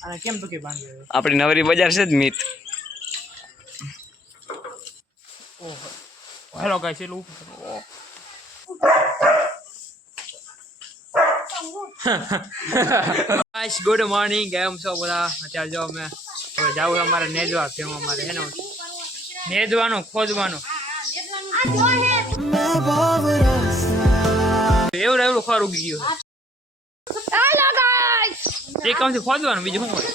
અને કેમ તો કે બાંધ્યો આપણી નવરી બજાર છે જ મિત. ઓહો. હેલો ગાઈસ એટલું ગાઈસ ગુડ મોર્નિંગ કેમ છો બધા? અત્યારે જો અમે હવે જાવું અમારે નેજવા કેમ અમારે હે ને? નેદવાનું ખોજવાનું. એવું એવું ખોર ઉગી ગયું. છે. એક કામથી ખોદવાનું બીજું શું હોય?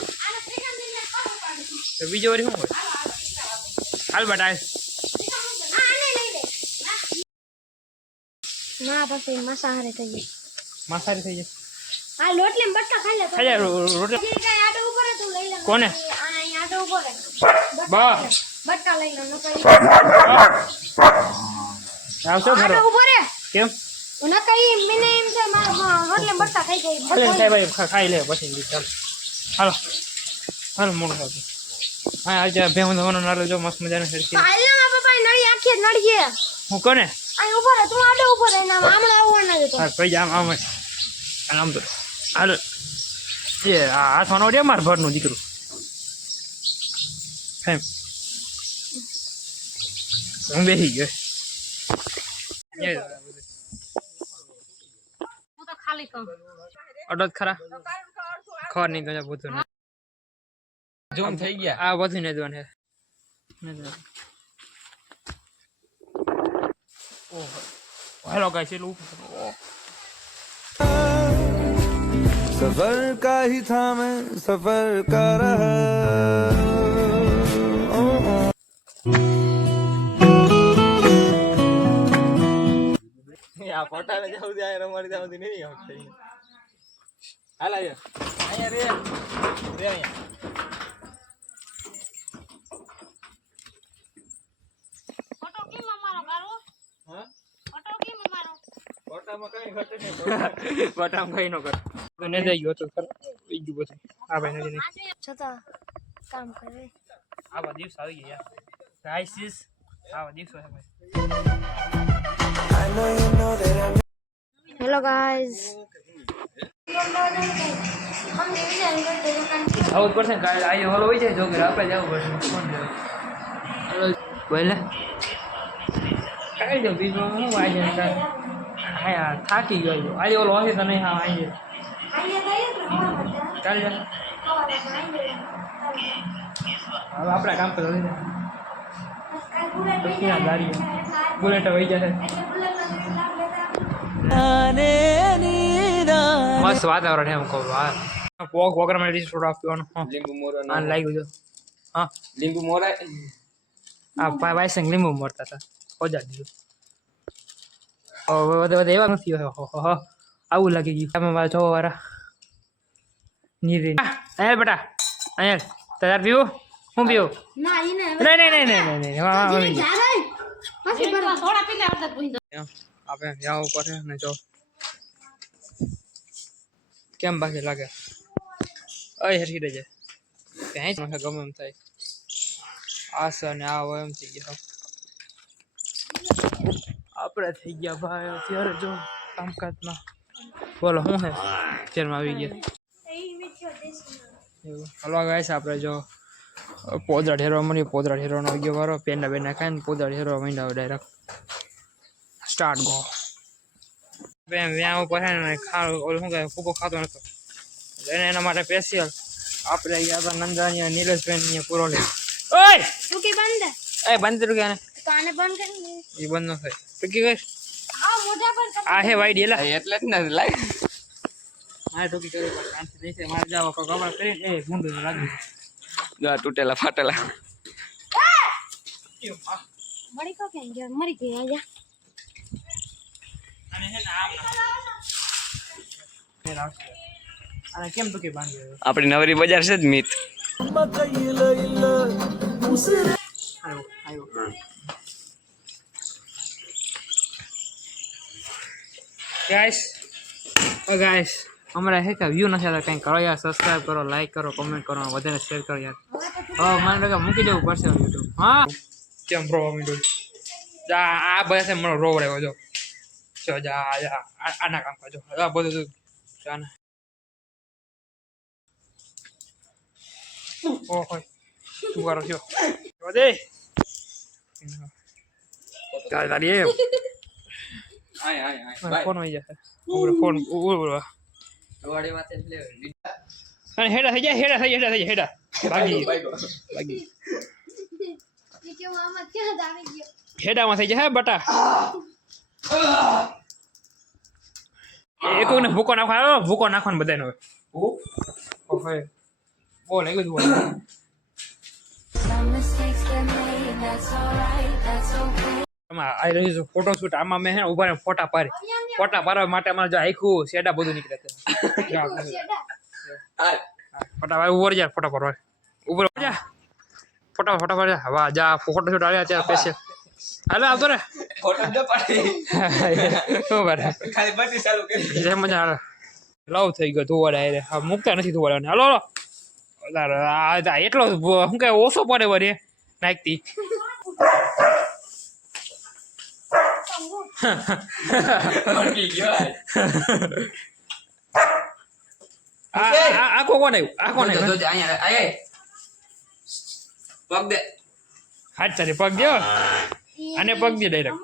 તો બીજું વળી શું હોય? હાલ બટા ના પછી માંસાહારે થઈ જાય માસારી થઈ જાય આ લોટલી બટ્ટા ખાઈ લે ખાઈ રોટલા. તું લઈ કોને? આને અહીંયા આડો બા લઈ લે આવશો કેમ? ખાઈ લે પછી ચાલો હાલો. હાલો મોડું થતું હા આજે ભેહું ધોવાનો જો મસ્ત મજાનો સરખી હાલ ના પપ્પા નળી આખી જ હું કોને? ઊભો રહે તું આડો ઊભો રહે ના આવવાના જતો હા પૈ આમ આમ આમ તો. હાલ. એ આ હાથમાં ઓડે માર ભરનું દીકરું? એમ હું બેસી ગયો. ખાલી કહું અડદ ખરા ખબર નહીં ગયો બધું જોમ થઈ ગયા આ બધું નેદવાનું છે નેદવાનું. ઓહો હેલો ગાઈસ એટલું ઓહ. सफर का ही था मैं सफर कर रहा આ જવું આ રમાડી જાવ દે નહીં આવશે હાલ આવ્યો અહીંયા રે. રે અહીંયા ફોટો કેમ અમારો કરો હા? ફોટો કેમ અમારો? પટામાં કઈ ઘટે નહીં બટામ કઈ ન કર તો ને દઈ ગયો તો ખરો. બીજું બધું. આ ભાઈ નહીં છતાં કામ કરે. આવા દિવસ આવી ગયા. યાર ક્રાઇસિસ આવા દિવસો છે ભાઈ. હેલો ગાઈઝ આવું જ પડશે કાલે. આવી હોલ હોય છે જો કે આપણે જવું પડશે બોલે કાંઈ જો બીજું હું આવી હા થાકી ગયો આજે ઓલો હશે તને હા આવી કાલે હવે આપણા કામ પર મસ્ત વાતાવરણ છે એમ કહું હા પોક વગર મને રિસોર્ટ આપવાનો લીંબુ મોરો ના લાગી ગયો હા. લીંબુ મોરા? આ ભાઈ સંગ લીંબુ મોરતા હતા. ઓજા દીધું. હવે બધા એવા નથી આવું લાગી ગયું. તમે મારા જોવા વાળા નીરે એ બેટા. અહીંયા. તૈયાર પીવું હું પીવું? નહીં નહીં નહીં નહીં નહીં આપણે જાવું પડે ને જો. કેમ બાકી લાગે? અય હરી દેજે. ત્યાં જ મને ગમે એમ થાય. આ સ ને આ હોય એમ થઈ ગયો. આપણે થઈ ગયા ભાઈ અત્યારે જો કામકાજમાં. બોલો શું હે? ચેરમાં આવી ગયા. હલવા ગયા છે આપણે જો. પોદરા હેરવા મળ્યો પોદરા હેરવાનો આવી ગયો વારો પેંડા બેંડા ખાઈને પોદરા ઠેરવા માંડ્યા હોય ડાયરેક્ટ સ્ટાર્ટ ગો એમ વ્યામ ઉપર છે ને ખાડું ઓલું શું કહે ફૂકો ખાતો નતો. એને એના માટે સ્પેશિયલ આપણે ગયા હતા નંદાની નીરજબેન ને પૂરો લે. ઓય! ફૂકી બંધ. એ બંધ રૂ ગયા ને બંધ કરી એ બંધ ન થાય. ફૂકી વેસ હા મોઢા પર આ હે વાઈડી એલા. એટલે જ ને લાઈ હા ટોકી કરી પણ કામ નહીં છે મારે જાવ કો ગમણ કરીને એ ગુંડું લાગ્યું ગા તૂટેલા ફાટેલા. મરી નવરી બજાર છે જ મિત. આવ્યો હે કે વ્યૂ નથી આવતા કંઈ કરો યાર સબસ્ક્રાઈબ કરો લાઈક કરો કોમેન્ટ કરો વધારે શેર કરો યાર. હવે મને લાગે મૂકી દેવું પડશે યુટ્યુબ હા? કેમ રો મીડું જા આ બધા છે મને રોવ રહ્યો જો. જો જા જા આ- આના કામ કરજો. આ બધું જો આના ઓહો તું થયો. જવા દે ચાલ તારી એ. આય આય આય. ફોન આવી જશે. ફોન ઉભરો. વાડી વાત એટલે અને હેડા થઈ જાય હેડા થઈ જાય હેડા થઈ જાય હેડા. ભાગી ભાગી હેડામાં થઈ જાય હે બટા. એ ને ભૂકો નાખવા આવ્યો? ભૂકો નાખવાનો બધાને હવે. બોલ alright, that's okay. આમાં આવી રહ્યું છે ફોટો શૂટ આમાં મેં હે ને ઊભા ફોટા પાડી ફોટા પાડવા માટે અમારે જો આખું શેડા બધું નીકળે ફોટા ઊભો રહી જા ફોટા પાડવા. ઊભો રહી જા ફોટા ફોટા જા. વાહ જા ફોટો શૂટ આવ્યા ત્યાં સ્પેશિયલ હાલો આવતો રે. ફોટો ન પાડી. શું કરે? ખાલી બત્તી ચાલુ કરી જે મજા આવે લવ થઈ ગયો ધોવાડા રે હા મૂકતા નથી ધોવાડા હાલો હાલો. આ એટલો શું કે ઓછો પડે વરે નાખતી. આ કોણ આવ્યું? આ કોણ આવ્યું? પગ દે. હાથ તારી પગ દો અને પગ દે ડાયરેક્ટ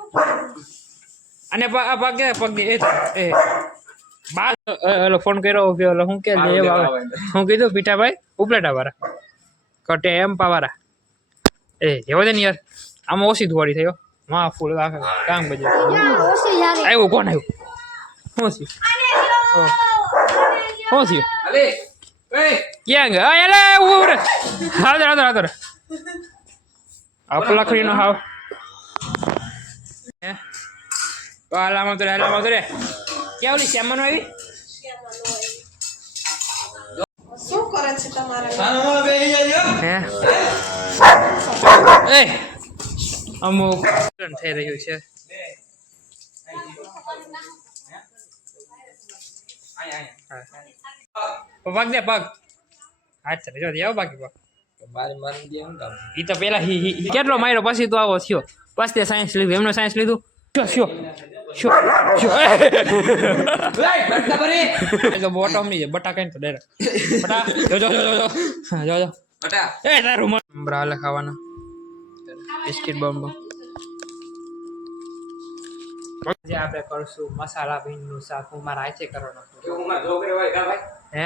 અને પગ આ પગ દે પગ દે. એ એ. બા ઓલો ફોન કર્યો કે ઓલો હું કે આવે. હું કીધું પીઠાભાઈ ઉપલેટા વાળા. કટે એમ પાવાળા એ એવો દે ને યાર. આમાં ઓછી ધોવાડી થયો માં ફૂલ કામ બજે. આવ્યું કોણ આવ્યું શું થયું? શું થયું? ક્યાં ગયા? હાલ હાલ હાલ રે આ લખડીનો હાવ હે હાલામાં તો હાલામાં તો રે ક્યાં ઓલી શ્યામાનો આવી શું કરે છે તમારે અમુક થઈ રહ્યું છે. પગ દે પગ હાથ ચાલે જો આવો બાકી પગ મારી મારી દે હું કામ ઈ તો પેલા કેટલો માર્યો પછી તો આવો થયો. પછી તે સાયન્સ લીધું એમનો સાયન્સ લીધું. બટકા ભરી એ તો બોટમની છે બટા કઈ તો ડાયરેક્ટ બટા જો જો જો જો. જો જો. બટા. એ તારું બ્રાલે ખાવાના. બિસ્કિટ બમ જે આપણે કરશું મસાલા ભીંડનું શાક. હું મારા હાથે કરવાનો હે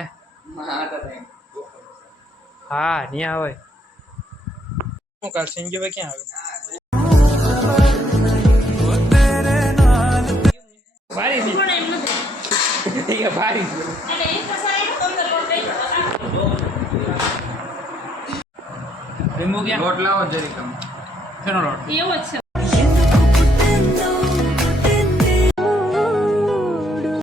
નહીં. હા ન્યા હોય શું કાલ સંજય ક્યાં આવે? ભારી છે. ભારી લાવો જરી તમે શેનો લોટ એવો જ છે.